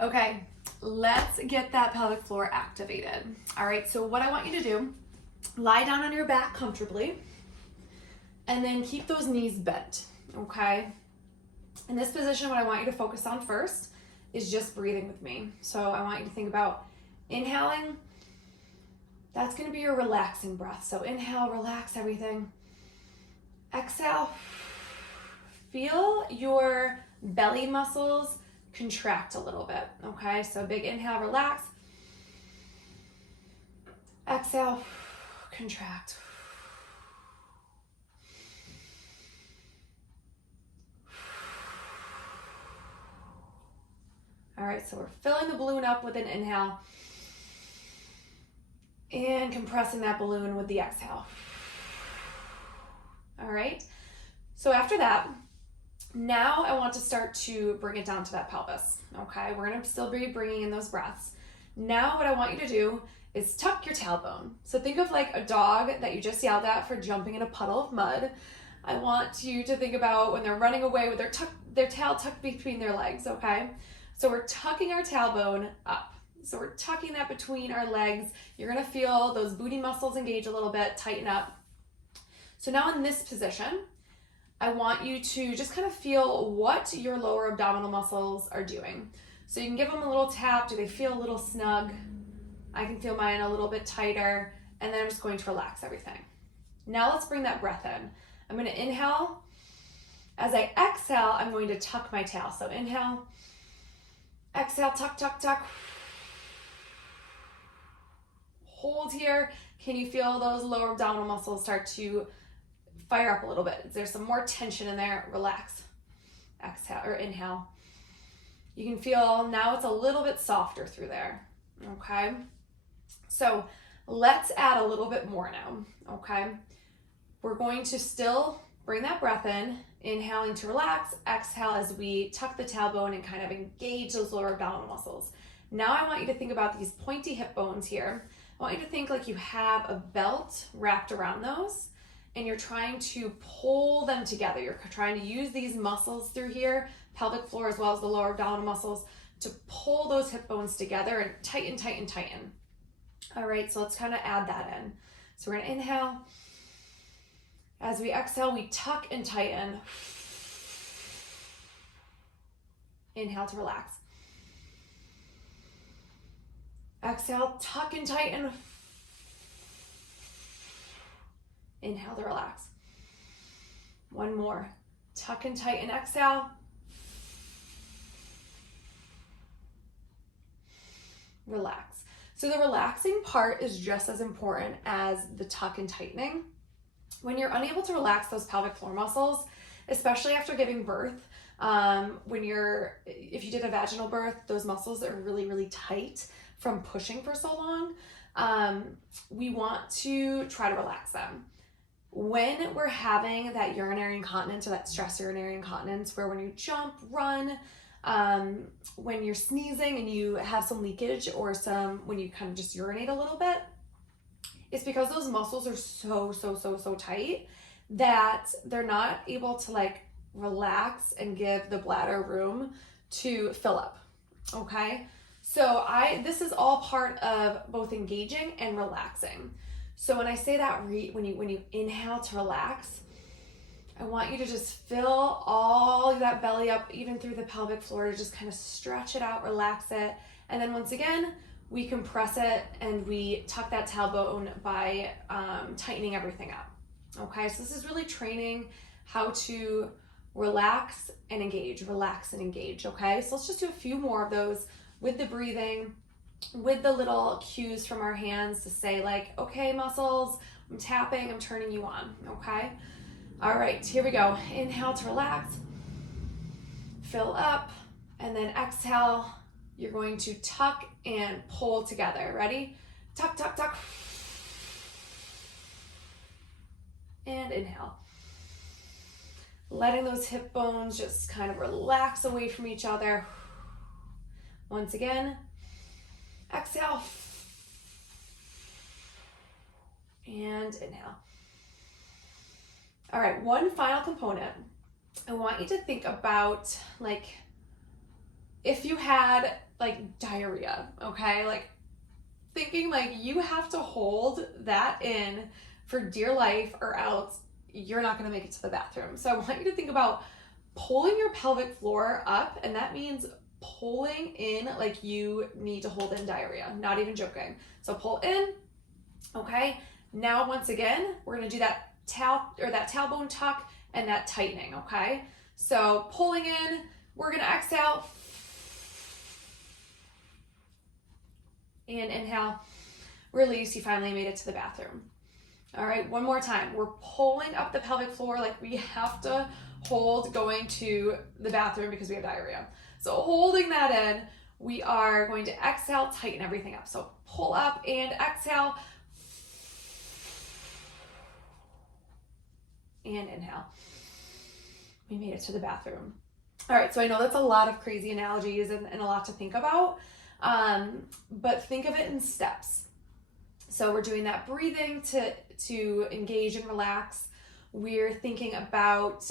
Okay, let's get that pelvic floor activated. All right, so what I want you to do, lie down on your back comfortably and then keep those knees bent, okay? In this position, what I want you to focus on first is just breathing with me. So I want you to think about inhaling. That's gonna be your relaxing breath. So inhale, relax everything. Exhale, feel your belly muscles contract a little bit, okay? So big inhale, relax. Exhale, contract. All right, so we're filling the balloon up with an inhale and compressing that balloon with the exhale. All right, so after that, now I want to start to bring it down to that pelvis, okay? We're gonna still be bringing in those breaths. Now what I want you to do is tuck your tailbone. So think of like a dog that you just yelled at for jumping in a puddle of mud. I want you to think about when they're running away with their tail tucked between their legs, okay? So we're tucking our tailbone up. So we're tucking that between our legs. You're gonna feel those booty muscles engage a little bit, tighten up. So now in this position, I want you to just kind of feel what your lower abdominal muscles are doing. So you can give them a little tap. Do they feel a little snug? I can feel mine a little bit tighter, and then I'm just going to relax everything. Now let's bring that breath in. I'm gonna inhale. As I exhale, I'm going to tuck my tail. So inhale, exhale, tuck, tuck, tuck. Hold here. Can you feel those lower abdominal muscles start to fire up a little bit? Is there some more tension in there? Relax. Exhale or inhale. You can feel now it's a little bit softer through there. Okay. So let's add a little bit more now. Okay. We're going to still bring that breath in, inhaling to relax, exhale as we tuck the tailbone and kind of engage those lower abdominal muscles. Now I want you to think about these pointy hip bones here. I want you to think like you have a belt wrapped around those and you're trying to pull them together. You're trying to use these muscles through here, pelvic floor as well as the lower abdominal muscles, to pull those hip bones together and tighten, tighten, tighten. All right, so let's kind of add that in. So we're gonna inhale. As we exhale, we tuck and tighten. Inhale to relax. Exhale, tuck and tighten. Inhale to relax. One more. Tuck and tighten, exhale. Relax. So the relaxing part is just as important as the tuck and tightening. When you're unable to relax those pelvic floor muscles, especially after giving birth, if you did a vaginal birth, those muscles are really, really tight from pushing for so long. We want to try to relax them. When we're having that urinary incontinence or that stress urinary incontinence, where when you jump, run, when you're sneezing and you have some leakage or when you kind of just urinate a little bit, it's because those muscles are so tight that they're not able to like relax and give the bladder room to fill up, okay? So this is all part of both engaging and relaxing. So when I say that, when you inhale to relax, I want you to just fill all that belly up, even through the pelvic floor, to just kind of stretch it out, relax it. And then once again, we compress it and we tuck that tailbone by tightening everything up. Okay, so this is really training how to relax and engage, okay? So let's just do a few more of those with the breathing, with the little cues from our hands to say like, okay, muscles, I'm tapping, I'm turning you on, okay? All right, here we go. Inhale to relax, fill up, and then exhale, you're going to tuck and pull together. Ready? Tuck, tuck, tuck. And inhale. Letting those hip bones just kind of relax away from each other. Once again, exhale. And inhale. All right, one final component. I want you to think about like if you had like diarrhea, okay? Like thinking like you have to hold that in for dear life or else you're not gonna make it to the bathroom. So I want you to think about pulling your pelvic floor up, and that means pulling in like you need to hold in diarrhea, not even joking. So pull in, okay? Now, once again, we're gonna do that tailbone tuck and that tightening, okay? So pulling in, we're gonna exhale and inhale, release, you finally made it to the bathroom. All right, one more time. We're pulling up the pelvic floor like we have to hold going to the bathroom because we have diarrhea. So holding that in, we are going to exhale, tighten everything up. So pull up and exhale. And inhale. We made it to the bathroom. All right, so I know that's a lot of crazy analogies and a lot to think about, but think of it in steps. So we're doing that breathing to engage and relax. We're thinking about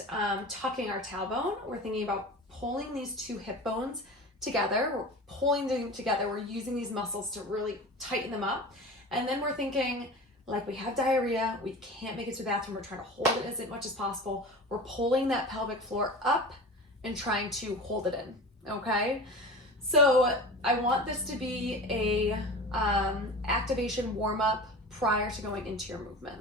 tucking our tailbone. We're thinking about pulling these two hip bones together. We're pulling them together. We're using these muscles to really tighten them up. And then we're thinking, like we have diarrhea, we can't make it to the bathroom, we're trying to hold it as much as possible. We're pulling that pelvic floor up and trying to hold it in, okay? So I want this to be a activation warm-up prior to going into your movement.